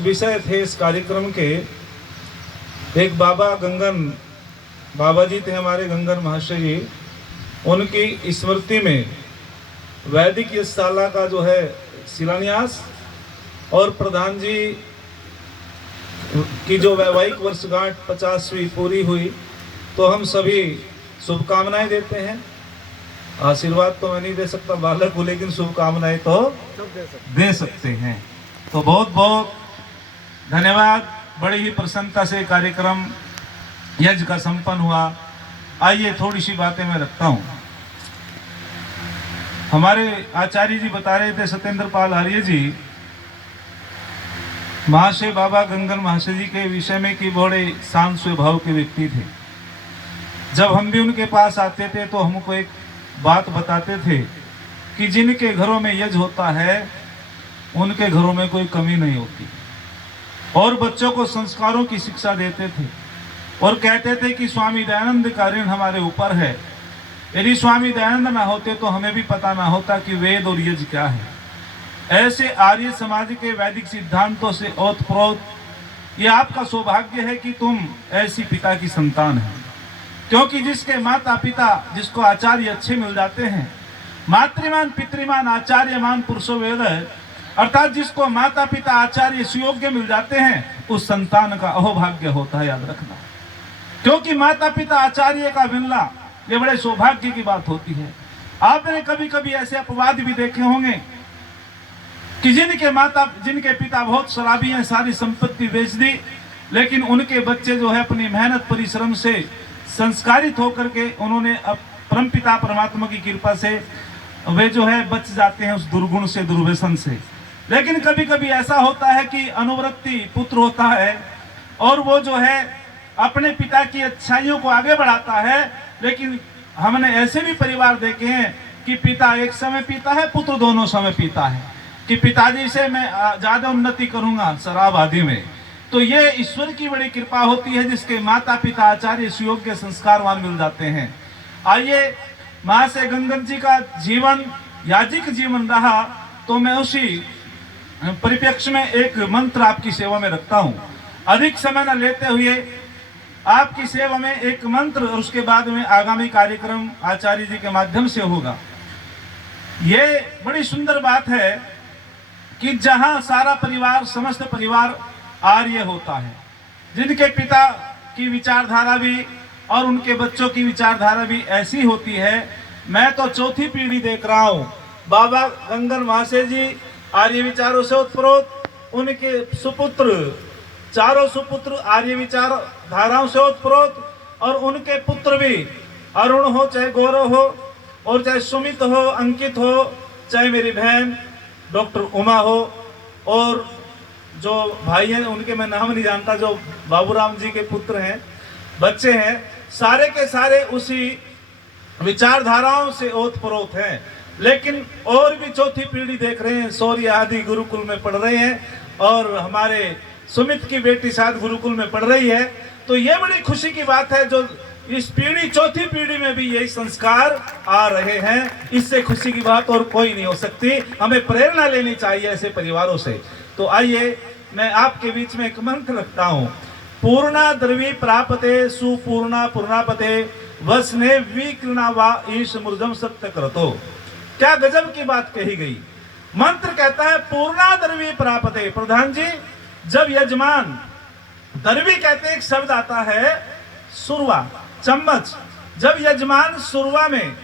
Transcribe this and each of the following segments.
विषय थे इस कार्यक्रम के, एक बाबा जी थे हमारे गंगन महाशय जी, उनकी स्मृति में वैदिक यज्ञशाला का जो है शिलान्यास और प्रधान जी की जो वैवाहिक वर्षगांठ 50वीं पूरी हुई, तो हम सभी शुभकामनाएं देते हैं। आशीर्वाद तो मैं नहीं दे सकता बालक को, लेकिन शुभकामनाएं तो दे सकते हैं। तो बहुत बहुत धन्यवाद। बड़ी ही प्रसन्नता से कार्यक्रम यज्ञ का संपन्न हुआ। आइए थोड़ी सी बातें मैं रखता हूं। हमारे आचार्य जी बता रहे थे, सत्येंद्र पाल आर्य जी, महाशय बाबा गंगन महाशय जी के विषय में कि बड़े शांत स्वभाव के व्यक्ति थे। जब हम भी उनके पास आते थे तो हमको एक बात बताते थे कि जिनके घरों में यज्ञ होता है उनके घरों में कोई कमी नहीं होती, और बच्चों को संस्कारों की शिक्षा देते थे और कहते थे कि स्वामी दयानंद का ऋण हमारे ऊपर है। यदि स्वामी दयानंद ना होते तो हमें भी पता ना होता कि वेद और यज्ञ क्या है। ऐसे आर्य समाज के वैदिक सिद्धांतों से ओतप्रोत ये आपका सौभाग्य है कि तुम ऐसी पिता की संतान है, क्योंकि जिसके माता पिता जिसको आचार्य अच्छे मिल जाते हैं, मातृमान पितृमान आचार्यमान पुरुषो वेद, अर्थात जिसको माता पिता आचार्य सुयोग्य मिल जाते हैं, उस संतान का अहोभाग्य होता है, याद रखना। क्योंकि माता पिता आचार्य का मिलना ये बड़े सौभाग्य की बात होती है। आपने कभी कभी ऐसे अपवाद भी देखे होंगे कि जिनके पिता बहुत शराबी हैं, सारी संपत्ति बेच दी, लेकिन उनके बच्चे जो है अपनी मेहनत परिश्रम से संस्कारित होकर के उन्होंने परमपिता परमात्मा की कृपा से वे जो है बच जाते हैं उस दुर्गुण से, दुर्व्यसन से। लेकिन कभी कभी ऐसा होता है कि अनुवृत्ति पुत्र होता है और वो जो है अपने पिता की अच्छाइयों को आगे बढ़ाता है, लेकिन हमने ऐसे भी परिवार देखे हैं कि पिता एक समय पीता है, पुत्र दोनों समय पीता है, कि पिताजी से मैं ज्यादा उन्नति करूंगा शराब आदि में। तो ये ईश्वर की बड़ी कृपा होती है जिसके माता पिता आचार्य सुयोग्य संस्कारवान मिल जाते हैं। आइए, महाशय गंगन जी का जीवन याजिक जीवन रहा, तो मैं उसी परिप्रेक्ष्य में एक मंत्र आपकी सेवा में रखता हूं। अधिक समय न लेते हुए आपकी सेवा में एक मंत्र, और उसके बाद में आगामी कार्यक्रम आचार्य जी के माध्यम से होगा। ये बड़ी सुंदर बात है कि जहां सारा परिवार, समस्त परिवार आर्य होता है, जिनके पिता की विचारधारा भी और उनके बच्चों की विचारधारा भी ऐसी होती है। मैं तो चौथी पीढ़ी देख रहा हूं। बाबा गंगन महाशय जी आर्य विचारों से उत्प्रोत, उनके सुपुत्र, चारों सुपुत्र आर्य विचार धाराओं से उत्प्रोत, और उनके पुत्र भी, अरुण हो चाहे गौरव हो, और चाहे सुमित हो, अंकित हो, चाहे मेरी बहन डॉक्टर उमा हो, और जो भाई हैं उनके मैं नाम नहीं जानता, जो बाबूराम जी के पुत्र हैं, बच्चे हैं, सारे के सारे उसी विचारधाराओं से ओतप्रोत हैं। लेकिन और भी चौथी पीढ़ी देख रहे हैं, शौर्य आदि गुरुकुल में पढ़ रहे हैं, और हमारे सुमित की बेटी शायद गुरुकुल में पढ़ रही है। तो ये बड़ी खुशी की बात है जो इस पीढ़ी, चौथी पीढ़ी में भी यही संस्कार आ रहे हैं। इससे खुशी की बात और कोई नहीं हो सकती। हमें प्रेरणा लेनी चाहिए ऐसे परिवारों से। तो आइए, मैं आपके बीच में एक मंत्र रखता हूं। पूर्णा द्रवी प्रापते सुपूर्णा पूर्णापते वसने विकृणा वा ईश मूर्धम सत्य करतो। क्या गजब की बात कही गई। मंत्र कहता है पूर्णा द्रवी प्रापते। प्रधान जी, जब यजमान, द्रवी कहते एक शब्द आता है सुरवा, चम्मच, जब यजमान सुरवा में,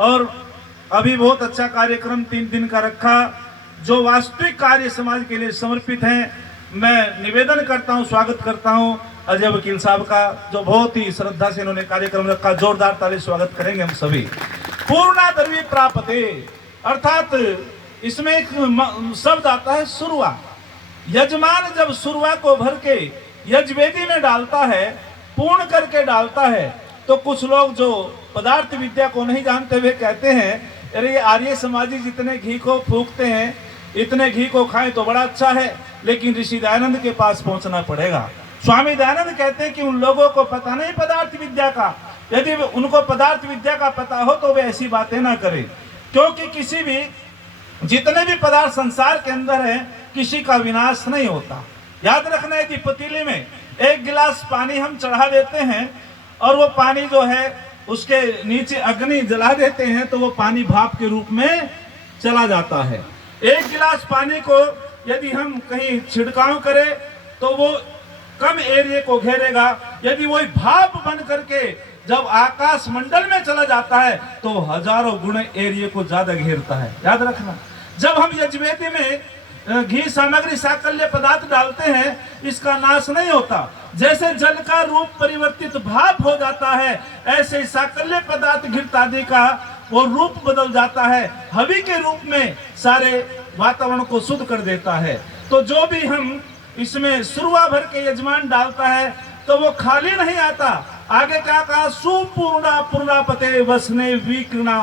और अभी बहुत अच्छा कार्यक्रम 3 दिन का रखा जो वास्तविक कार्य समाज के लिए समर्पित हैं। मैं निवेदन करता हूं, स्वागत करता हूं अजय वकील साहब का, जो बहुत ही श्रद्धा से इन्होंने कार्यक्रम रखा। जोरदार ताली स्वागत करेंगे हम सभी। पूर्णा द्रवी प्रापते, अर्थात इसमें एक शब्द आता है सुरवा। यजमान जब सुरवा को भर के यज्ञवेदी में डालता है, पूर्ण करके डालता है, तो कुछ लोग जो पदार्थ विद्या को नहीं जानते हुए कहते हैं, अरे ये आर्य समाजी जितने घी को फूकते हैं, इतने घी को खाएं तो बड़ा अच्छा है, लेकिन ऋषि दयानंद के पास पहुंचना पड़ेगा। स्वामी दयानंद कहते हैं कि उन लोगों को पता नहीं पदार्थ विद्या का, यदि उनको पदार्थ विद्या का पता हो तो वे ऐसी बातें ना करें, क्योंकि किसी भी, जितने भी पदार्थ संसार के अंदर है, किसी का विनाश नहीं होता। याद रखना, यदि पतीले में 1 गिलास पानी हम चढ़ा देते हैं और वो पानी जो है उसके नीचे अग्नि जला देते हैं तो वो पानी भाप के रूप में चला जाता है। 1 गिलास पानी को यदि हम कहीं छिड़काव करें तो वो कम एरिया को घेरेगा, यदि वही भाप बन करके जब आकाश मंडल में चला जाता है तो हजारों गुणे एरिया को ज्यादा घेरता है। याद रखना, जब हम यज्ञवेदी में घी सामग्री साकल्य पदार्थ डालते हैं इसका नाश नहीं होता। जैसे जल का रूप परिवर्तित भाप हो जाता है ऐसे साकल्य पदार्थ घृत आदि का वो रूप बदल जाता है, हवि के रूप में सारे वातावरण को शुद्ध कर देता है। तो जो भी हम इसमें सुरवा भर के यजमान डालता है तो वो खाली नहीं आता। आगे क्या कहा, सुपूर्णा पूर्णापते वसने विकृणा,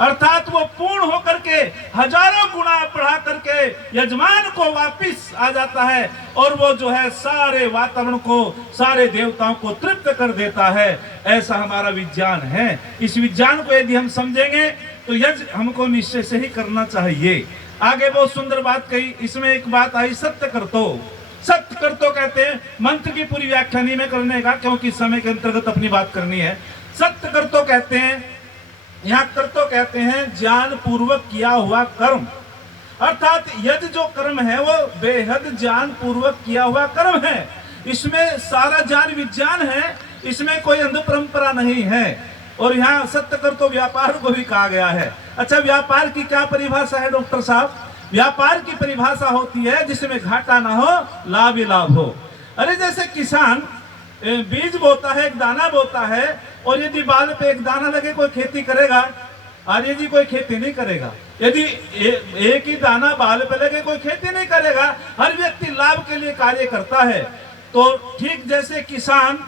अर्थात वो पूर्ण होकर के हजारों गुना बढ़ा करके यजमान को वापिस आ जाता है और वो जो है सारे वातावरण को, सारे देवताओं को तृप्त कर देता है। ऐसा हमारा विज्ञान है। इस विज्ञान को यदि हम समझेंगे तो यज्ञ हमको निश्चय से ही करना चाहिए। आगे बहुत सुंदर बात कही, इसमें एक बात आई, सत्य करतो। सत्य करतो कहते हैं, मंत्र की पूरी व्याख्या नहीं में करने का क्योंकि समय के अंतर्गत अपनी बात करनी है। सत्य करतो कहते हैं, यहाँ करतो कहते हैं ज्ञान पूर्वक किया हुआ कर्म, अर्थात यदि जो कर्म है वो बेहद ज्ञान पूर्वक किया हुआ कर्म है। इसमें सारा ज्ञान विज्ञान है, इसमें कोई अंध परंपरा नहीं है। और यहाँ सत्य करतो व्यापार को भी कहा गया है। अच्छा, व्यापार की क्या परिभाषा है डॉक्टर साहब? व्यापार की परिभाषा होती है जिसमें घाटा ना हो, लाभ ही लाभ हो। अरे जैसे किसान बीज बोता है, एक दाना बोता है, और यदि बाल पे एक दाना लगे कोई खेती करेगा? आर्य जी कोई खेती नहीं करेगा। यदि एक ही दाना बाल पे लगे कोई खेती नहीं करेगा। हर व्यक्ति लाभ के लिए कार्य करता है। तो ठीक जैसे किसान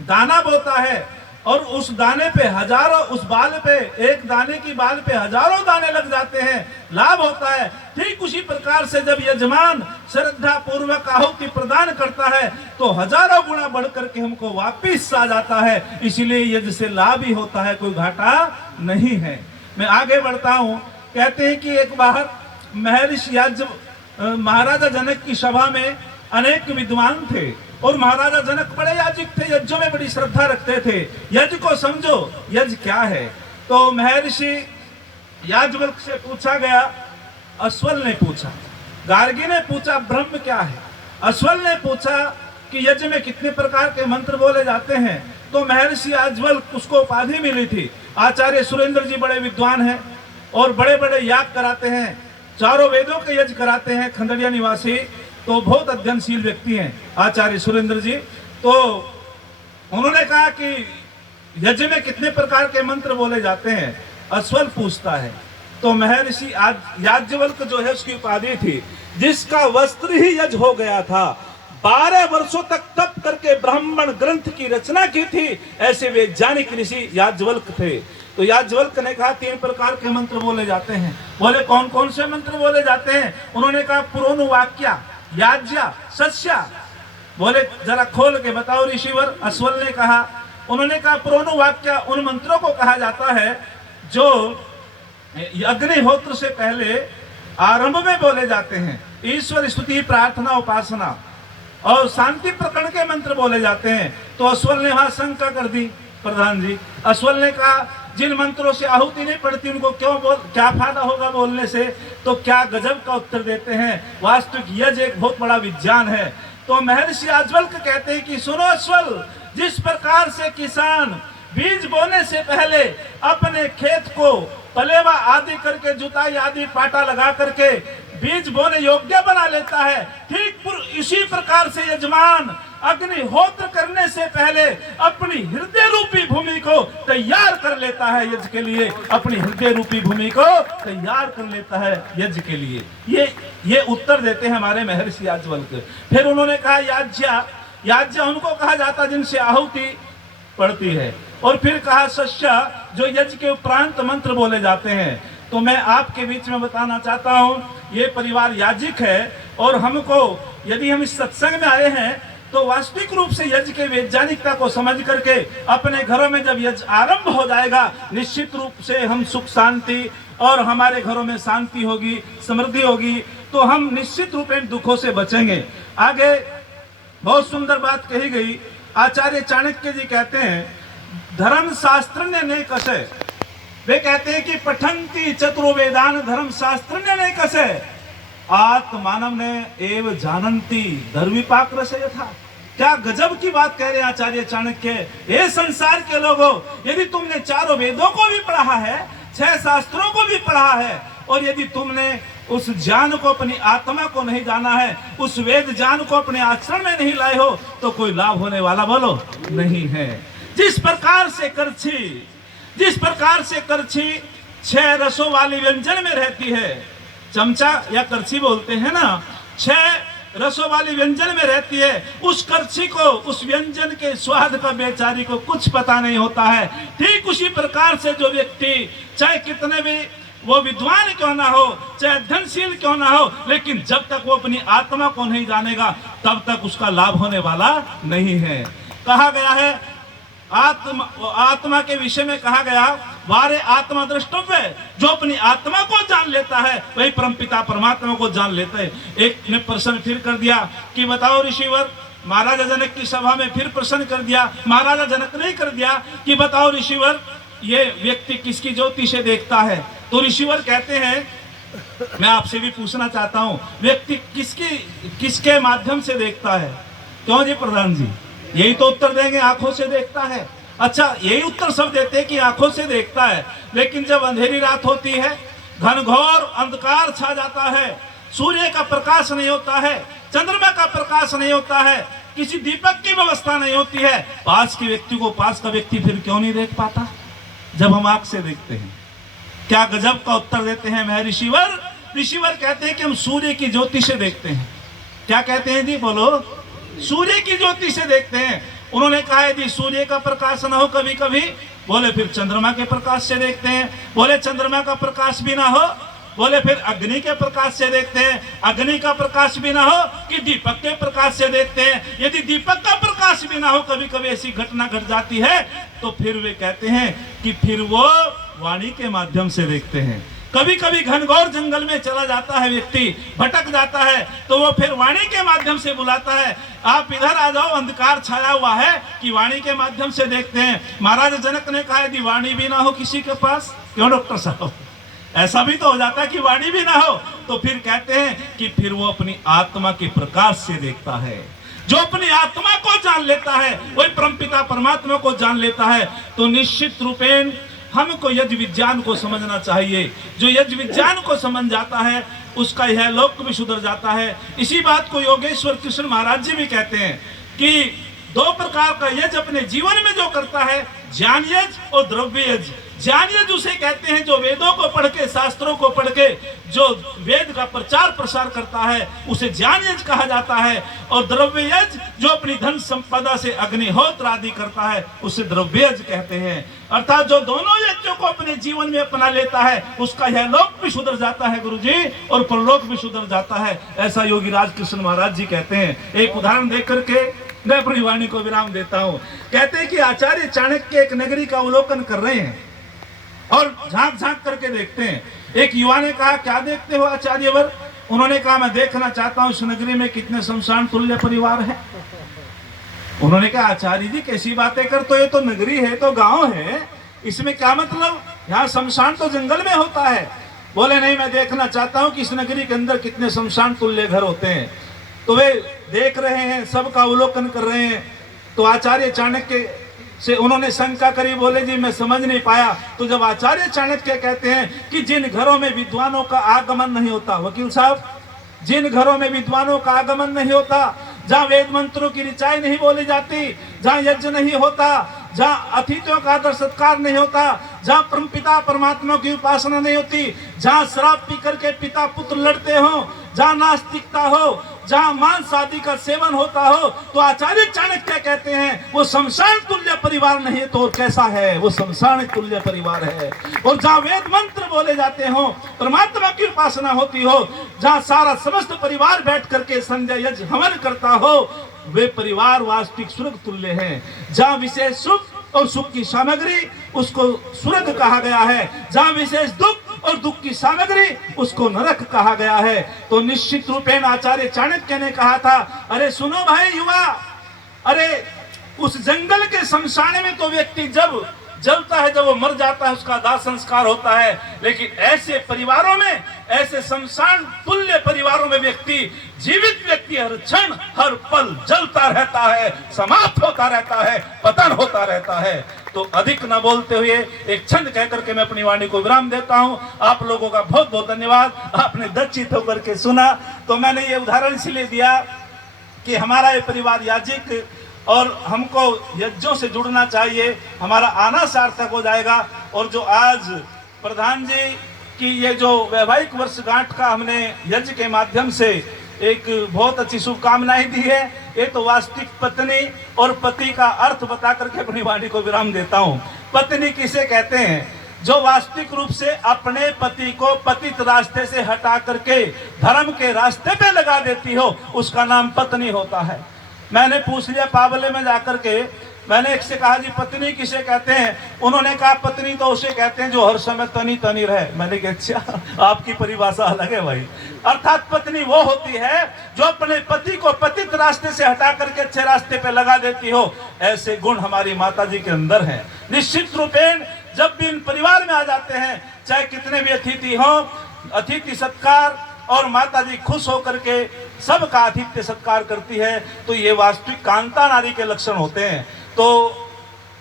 दाना बोता है और उस दाने पे हजारों, उस बाल पे, एक दाने की बाल पे हजारों दाने लग जाते हैं, लाभ होता है। ठीक उसी प्रकार से जब यजमान श्रद्धा पूर्वक आहुति प्रदान करता है तो हजारों गुना बढ़ करके हमको वापिस आ जाता है। इसलिए यज्ञ से लाभ ही होता है, कोई घाटा नहीं है। मैं आगे बढ़ता हूँ। कहते हैं कि एक बार महर्षि याज्ञ महाराजा जनक की सभा में अनेक विद्वान थे और महाराजा जनक बड़े याजिक थे, यज्ञों में बड़ी श्रद्धा रखते थे। यज्ञ को समझो, यज्ञ क्या है? तो महर्षि याज्ञवल्क्य से पूछा गया, अश्वल ने पूछा, गार्गी ने पूछा ब्रह्म क्या है? अश्वल ने पूछा कि यज्ञ में कितने प्रकार के मंत्र बोले जाते हैं? तो महर्षि याज्ञवल्क्य उसको उपाधि मिली थी। आचार्य सुरेंद्र जी बड़े विद्वान हैं और बड़े बड़े याग कराते हैं, चारों वेदों के यज्ञ कराते हैं। खंडरिया निवासी तो बहुत अध्ययनशील व्यक्ति हैं आचार्य सुरेंद्र जी। तो उन्होंने कहा कि यज्ञ में कितने प्रकार के मंत्र बोले जाते हैं? अश्वल पूछता है। तो महर्षि याज्ञवल्क्य जो है उसकी उपाधि थी, जिसका वस्त्र ही यज्ञ हो गया था। 12 वर्षों तक तप करके ब्राह्मण ग्रंथ की रचना की थी, ऐसे वैज्ञानिक ऋषि याज्ञवल्क्य थे। तो याज्ञवल्क्य ने कहा 3 प्रकार के मंत्र बोले जाते हैं। बोले कौन कौन से मंत्र बोले जाते हैं? उन्होंने कहा पुरोनुवाक्या, याज्ञा, सस्या। बोले जरा खोल के बताओ ऋषिवर। अश्वल ने कहा, उन्होंने कहा पुरोनुवाक्या उन मंत्रों को कहा जाता है जो अग्निहोत्र से पहले आरंभ में बोले जाते हैं। ईश्वर स्तुति, प्रार्थना, उपासना और शांति प्रकरण के मंत्र बोले जाते हैं। तो अश्वल ने वहां शंका कर दी, प्रधान जी। अश्वल ने कहा जिन मंत्रों से आहुति नहीं पड़ती उनको क्या फायदा होगा बोलने से? तो क्या गजब का उत्तर देते हैं। वास्तविक यज्ञ एक बहुत बड़ा विज्ञान है। तो महर्षि याज्ञवल्क्य कहते हैं कि सुनो अश्वल, जिस प्रकार से किसान बीज बोने से पहले अपने खेत को पलेवा आदि करके, जुताई आदि पाटा लगा करके बीज बोने योग्य बना लेता है, ठीक इसी प्रकार से यजमान अग्निहोत्र करने से पहले अपनी हृदय रूपी भूमि को तैयार कर लेता है यज्ञ के लिए। अपनी हृदय रूपी भूमि को तैयार कर लेता है यज्ञ के लिए। ये उत्तर देते हैं हमारे महर्षि याज्ञवल्क्य। फिर उन्होंने कहा याज्ञा उनको कहा जाता जिनसे आहुति पड़ती है। और फिर कहा सस्या, जो यज्ञ के उपरांत मंत्र बोले जाते हैं। तो मैं आपके बीच में बताना चाहता हूँ, ये परिवार याजिक है और हमको यदि हम इस सत्संग में आए हैं तो वास्तविक रूप से यज्ञ के वैज्ञानिकता को समझ करके अपने घरों में जब यज्ञ आरंभ हो जाएगा निश्चित रूप से हम सुख शांति और हमारे घरों में शांति होगी, समृद्धि होगी, तो हम निश्चित रूप में दुखों से बचेंगे। आगे बहुत सुंदर बात कही गई। आचार्य चाणक्य जी कहते हैं धर्म शास्त्र ने नहीं कसे, वे कहते हैं कि पठंती चतुर्वेदान धर्म शास्त्र ने नहीं कसे, आत्मानव ने एव जानंती धर्विपाक रसे था। क्या गजब की बात कह रहे हैं आचार्य चाणक्य। ये संसार के लोगों, यदि तुमने चारों वेदों को भी पढ़ा है, 6 शास्त्रों को भी पढ़ा है, और यदि तुमने उस ज्ञान को, अपनी आत्मा को नहीं जाना है, उस वेद ज्ञान को अपने आचरण में नहीं लाए हो, तो कोई लाभ होने वाला बोलो नहीं है। जिस प्रकार से करछी 6 रसों वाली व्यंजन में रहती है, चमचा या करछी बोलते हैं ना, 6 रसों वाली व्यंजन में रहती है, उस करछी को, उस व्यंजन के स्वाद का बेचारी को कुछ पता नहीं होता है। ठीक उसी प्रकार से जो व्यक्ति चाहे कितने भी वो विद्वान क्यों ना हो, चाहे धनशील क्यों ना हो, लेकिन जब तक वो अपनी आत्मा को नहीं जानेगा तब तक उसका लाभ होने वाला नहीं है। कहा गया है आत्मा के विषय में कहा गया, वारे आत्मा द्रष्टव्य, जो अपनी आत्मा को जान लेता है वही परमपिता परमात्मा को जान लेता है। एक ने प्रश्न फिर कर दिया कि बताओ ऋषिवर, महाराजा जनक की सभा में फिर प्रश्न कर दिया, महाराजा जनक ने कर दिया कि बताओ ऋषिवर, ये व्यक्ति किसकी ज्योति से देखता है? तो ऋषिवर कहते हैं मैं आपसे भी पूछना चाहता हूं, व्यक्ति किसके माध्यम से देखता है? क्यों जी प्रधान जी, यही तो उत्तर देंगे, आंखों से देखता है। अच्छा, यही उत्तर सब देते हैं कि आंखों से देखता है, लेकिन जब अंधेरी रात होती है, घनघोर अंधकार छा जाता है, सूर्य का प्रकाश नहीं होता है, चंद्रमा का प्रकाश नहीं होता है, किसी दीपक की व्यवस्था नहीं होती है, पास के व्यक्ति को पास का व्यक्ति फिर क्यों नहीं देख पाता जब हम आंख से देखते हैं? क्या गजब का उत्तर देते हैं मैं ऋषिवर। ऋषिवर कहते हैं कि हम सूर्य की ज्योति से देखते हैं। क्या कहते हैं जी, बोलो? सूर्य की ज्योति से देखते हैं। उन्होंने कहा यदि सूर्य का प्रकाश ना हो कभी कभी, बोले फिर चंद्रमा के प्रकाश से देखते हैं। बोले चंद्रमा का प्रकाश भी ना हो, बोले फिर अग्नि के प्रकाश से देखते हैं। अग्नि का प्रकाश भी ना हो कि दीपक के प्रकाश से देखते हैं। यदि दीपक का प्रकाश भी ना हो, कभी कभी ऐसी घटना घट जाती है, तो फिर वे कहते हैं कि फिर वो वाणी के माध्यम से देखते हैं। कभी कभी घनघोर जंगल में चला जाता है व्यक्ति, भटक जाता है, तो वो फिर वाणी के माध्यम से बुलाता है, आप इधर आ जाओ, अंधकार छाया हुआ है, कि वाणी के माध्यम से देखते हैं। महाराज जनक ने कहा यदि वाणी भी ना हो किसी के पास, क्यों डॉक्टर साहब, ऐसा भी तो हो जाता है कि वाणी भी ना हो, तो फिर कहते हैं कि फिर वो अपनी आत्मा के प्रकाश से देखता है। जो अपनी आत्मा को जान लेता है वही परमपिता परमात्मा को जान लेता है। तो निश्चित रूपेण हमको यज्ञ विज्ञान को समझना चाहिए। जो यज्ञ विज्ञान को समझ जाता है उसका यह लोक भी सुधर जाता है। इसी बात को योगेश्वर कृष्ण महाराज जी भी कहते हैं कि 2 प्रकार का यज्ञ अपने जीवन में जो करता है, ज्ञान यज्ञ और द्रव्य यज्ञ। ज्ञान यज्ञ उसे कहते हैं जो वेदों को पढ़ के, शास्त्रों को पढ़ के जो वेद का प्रचार प्रसार करता है, उसे ज्ञान यज्ञ कहा जाता है। और द्रव्य यज्ञ जो अपनी धन संपदा से अग्निहोत्र आदि करता है, उसे द्रव्य यज्ञ कहते हैं। अर्थात जो दोनों यज्ञों को अपने जीवन में अपना लेता है उसका यह लोक भी सुधर जाता है गुरुजी, और परलोक भी सुधर जाता है, ऐसा योगी राज कृष्ण महाराज जी कहते हैं। एक उदाहरण देख करके मैं अपनी वाणी को विराम देता हूँ। कहते हैं कि आचार्य चाणक्य एक नगरी का अवलोकन कर रहे हैं और झांक झांक करके देखते हैं। एक युवा ने कहा क्या देखते हो आचार्यवर? उन्होंने कहा मैं देखना चाहता हूं इस नगरी में कितने शमशान तुल्य परिवार है। उन्होंने कहा आचार्य जी कैसी बातें कर, तो ये तो नगरी है, तो गांव है, इसमें क्या मतलब? यहाँ शमशान तो जंगल में होता है। बोले नहीं, मैं देखना चाहता हूँ कि इस नगरी के अंदर कितने शमशान तुल्य घर होते हैं। तो वे देख रहे हैं, सबका अवलोकन कर रहे हैं। तो आचार्य चाणक्य से उन्होंने शंका करी, बोले जी मैं समझ नहीं पाया। तो जब आचार्य चाणक्य कहते हैं कि जिन घरों में विद्वानों का आगमन नहीं होता, वकील साहब, जिन घरों में विद्वानों का आगमन नहीं होता, जहाँ वेद मंत्रों की ऋचाई नहीं बोली जाती, जहाँ यज्ञ नहीं होता, जहाँ अतिथियों का आदर सत्कार नहीं होता, जहाँ परमपिता परमात्मा की उपासना नहीं होती, जहाँ शराब पी करके पिता पुत्र लड़ते हो, जहाँ नास्तिकता हो, जहाँ मांस आदि का सेवन होता हो, तो आचार्य चाणक्य कहते हैं वो शमशान तुल्य परिवार नहीं है तो और कैसा है? वो शमशान तुल्य परिवार है। और जहाँ वेद मंत्र बोले जाते हो, परमात्मा की उपासना होती हो, जहाँ सारा समस्त परिवार बैठ करके संजय यज्ञ हवन करता हो, वे परिवार वास्तविक स्वर्ग तुल्य हैं। जहाँ विशेष सुख और सुख की सामग्री, उसको स्वर्ग कहा गया है। जहाँ विशेष दुख और दुख की सामग्री, उसको नरक कहा गया है। तो निश्चित रूपेण आचार्य चाणक्य ने कहा था, अरे सुनो भाई युवा, अरे उस जंगल के शमशान में तो व्यक्ति जब जलता है, जब वो मर जाता है, उसका दाह संस्कार होता है, लेकिन ऐसे परिवारों में, ऐसे शमशान तुल्य परिवारों में व्यक्ति, जीवित व्यक्ति हर क्षण हर पल जलता रहता है, समाप्त होता रहता है, पतन होता रहता है। तो अधिक न बोलते हुए एक छंद कहकर के मैं अपनी वाणी को विराम देता हूं। आप लोगों का बहुत बहुत धन्यवाद, आपने दच्चित होकर के सुना। तो मैंने ये उदाहरण इसलिए दिया कि हमारा ये परिवार याजिक और हमको यज्ञों से जुड़ना चाहिए, हमारा आना सार्थक हो जाएगा। और जो आज प्रधान जी की ये जो वैवाहिक वर्षगांठ का हमने यज्ञ के माध्यम से एक बहुत अच्छी शुभकामनाएं दी है, ये तो वास्तविक पत्नी और पति का अर्थ बता करके अपनी वाणी को विराम देता हूँ। पत्नी किसे कहते हैं? जो वास्तविक रूप से अपने पति को पतित रास्ते से हटा करके धर्म के रास्ते पे लगा देती हो, उसका नाम पत्नी होता है। मैंने पूछ लिया पावले में जाकर के, मैंने एक से कहा जी पत्नी किसे कहते हैं? उन्होंने कहा पत्नी तो उसे कहते हैं जो हर समय तनी तनी रहे। मैंने कहा अच्छा, आपकी परिभाषा अलग है भाई। अर्थात पत्नी वो होती है जो अपने पति को पतित रास्ते से हटा करके अच्छे रास्ते पे लगा देती हो। ऐसे गुण हमारी माता जी के अंदर हैं। निश्चित रूपेण जब भी इन परिवार में आ जाते हैं, चाहे कितने भी अतिथि हो, अतिथि सत्कार और माता जी खुश होकर के सबका आतिथ्य सत्कार करती है, तो ये वास्तविक कांता नारी के लक्षण होते हैं। तो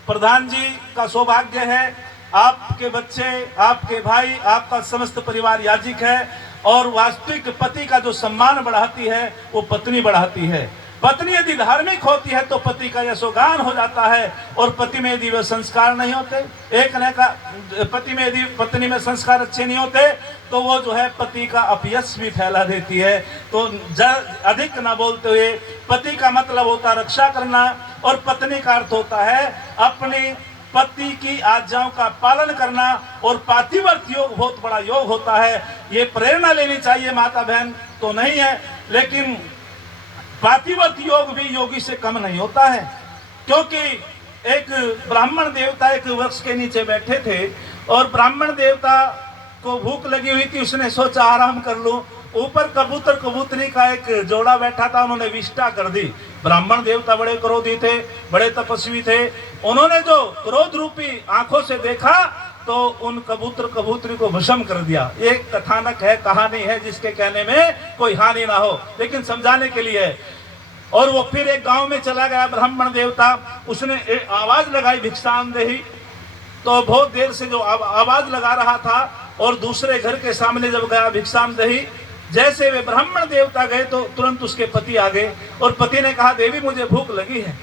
प्रधान जी का सौभाग्य है, आपके बच्चे, आपके भाई, आपका समस्त परिवार याजिक है, और वास्तविक पति का जो सम्मान बढ़ाती है वो पत्नी बढ़ाती है। पत्नी यदि धार्मिक होती है तो पति का यशोगान हो जाता है, और पति में यदि वे संस्कार नहीं होते, एक ने का पति में यदि पत्नी में संस्कार अच्छे नहीं होते तो वो जो है पति का अपयश भी फैला देती है। तो अधिक ना बोलते हुए, पति का मतलब होता है रक्षा करना, और पत्नी का अर्थ होता है अपने पति की आज्ञाओं का पालन करना, और पातिव्रत योग बहुत बड़ा योग होता है। ये प्रेरणा लेनी चाहिए माता बहन तो नहीं है, लेकिन पातिव्रत योग भी योगी से कम नहीं होता है। क्योंकि एक ब्राह्मण देवता एक वृक्ष के नीचे बैठे थे, और ब्राह्मण देवता को भूख लगी हुई थी, उसने सोचा आराम कर लूं। ऊपर कबूतर कबूतरी का एक जोड़ा बैठा था, उन्होंने विष्ठा कर दी। ब्राह्मण देवता बड़े क्रोधी थे, बड़े तपस्वी थे, उन्होंने जो क्रोध रूपी आंखों से देखा तो उन कबूतर कबूतरी को भस्म कर दिया। एक कथानक है, कहानी है, जिसके कहने में कोई हानि ना हो, लेकिन समझाने के लिए। और वो फिर एक गांव में चला गया ब्राह्मण देवता, उसने एक आवाज लगाई भिक्षांदेही। तो बहुत देर से जो आवाज लगा रहा था, और दूसरे घर के सामने जब गया भिक्षांदेही, जैसे वे ब्राह्मण देवता गए तो तुरंत उसके पति आ गए, और पति ने कहा देवी मुझे भूख लगी है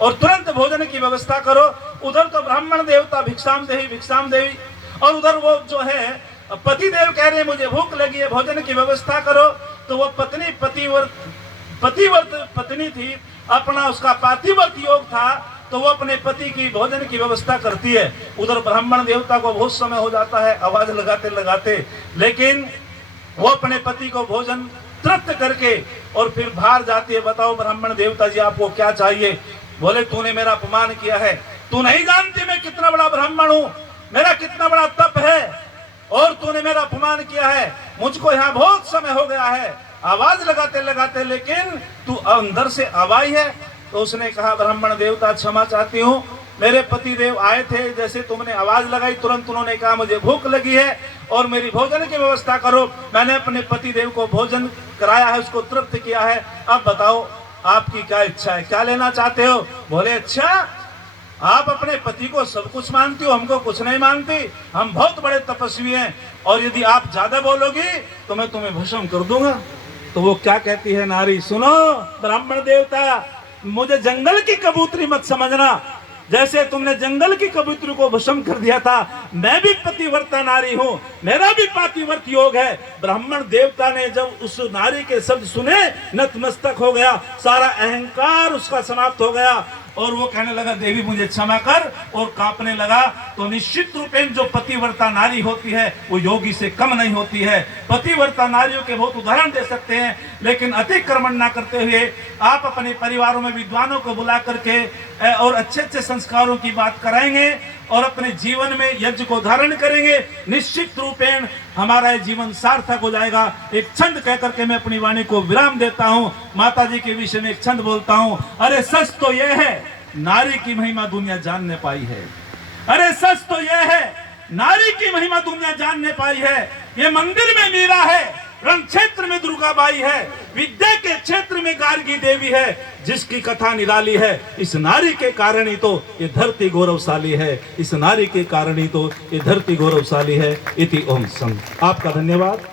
और तुरंत भोजन की व्यवस्था करो। उधर तो ब्राह्मण देवता भिक्षाम देवी, और उधर वो जो है पति देव कह रहे मुझे भूख लगी है, भोजन की व्यवस्था करो। तो वो पत्नी पतिव्रत पत्नी थी, अपना उसका पातिव्रत योग था, तो वो अपने पति की भोजन की व्यवस्था करती है। उधर ब्राह्मण देवता को बहुत समय हो जाता है आवाज लगाते लगाते, लेकिन वो अपने पति को भोजन तृप्त करके और फिर बाहर जाती है। बताओ ब्राह्मण देवता जी आपको क्या चाहिए? बोले तूने मेरा अपमान किया है, तू नहीं जानती मैं कितना बड़ा ब्राह्मण हूँ, मेरा कितना बड़ा तप है, और तूने मेरा अपमान किया है। मुझको यहाँ बहुत समय हो गया है आवाज लगाते लगाते, लेकिन तू अंदर से आवाई है। तो उसने कहा ब्राह्मण देवता क्षमा चाहती हूँ, मेरे पति देव आए थे, जैसे तुमने आवाज लगाई तुरंत उन्होंने कहा मुझे भूख लगी है और मेरी भोजन की व्यवस्था करो। मैंने अपने पति देव को भोजन कराया है, उसको तृप्त किया है। अब बताओ आपकी क्या इच्छा है, क्या लेना चाहते हो? बोले अच्छा आप अपने पति को सब कुछ मानती हो, हमको कुछ नहीं मानती, हम बहुत बड़े तपस्वी हैं, और यदि आप ज्यादा बोलोगी तो मैं तुम्हें भस्म कर दूंगा। तो वो क्या कहती है नारी, सुनो ब्राह्मण देवता, मुझे जंगल की कबूतरी मत समझना। जैसे तुमने जंगल की कबूतरी को भस्म कर दिया था, मैं भी पतिव्रता नारी हूँ, मेरा भी पातिव्रत योग है। ब्राह्मण देवता ने जब उस नारी के शब्द सुने नतमस्तक हो गया, सारा अहंकार उसका समाप्त हो गया, और वो कहने लगा देवी मुझे क्षमा कर, और कांपने लगा। तो निश्चित रूपेण जो पतिव्रता नारी होती है वो योगी से कम नहीं होती है। पतिव्रता नारियों के बहुत उदाहरण दे सकते हैं, लेकिन अतिक्रमण ना करते हुए आप अपने परिवारों में विद्वानों को बुला करके और अच्छे अच्छे संस्कारों की बात कराएंगे और अपने जीवन में यज्ञ को धारण करेंगे, निश्चित रूपेण हमारा ये जीवन सार्थक हो जाएगा। एक छंद कहकर के मैं अपनी वाणी को विराम देता हूं। माता जी के विषय में एक छंद बोलता हूं। अरे सच तो यह है, नारी की महिमा दुनिया जानने पाई है। अरे सच तो यह है, नारी की महिमा दुनिया जानने पाई है। ये मंदिर में मीरा है, रण क्षेत्र में दुर्गाबाई है, विद्या के क्षेत्र में गार्गी देवी है, जिसकी कथा निराली है। इस नारी के कारण ही तो ये धरती गौरवशाली है। इस नारी के कारण ही तो ये धरती गौरवशाली है। इति ओम संघ। आपका धन्यवाद।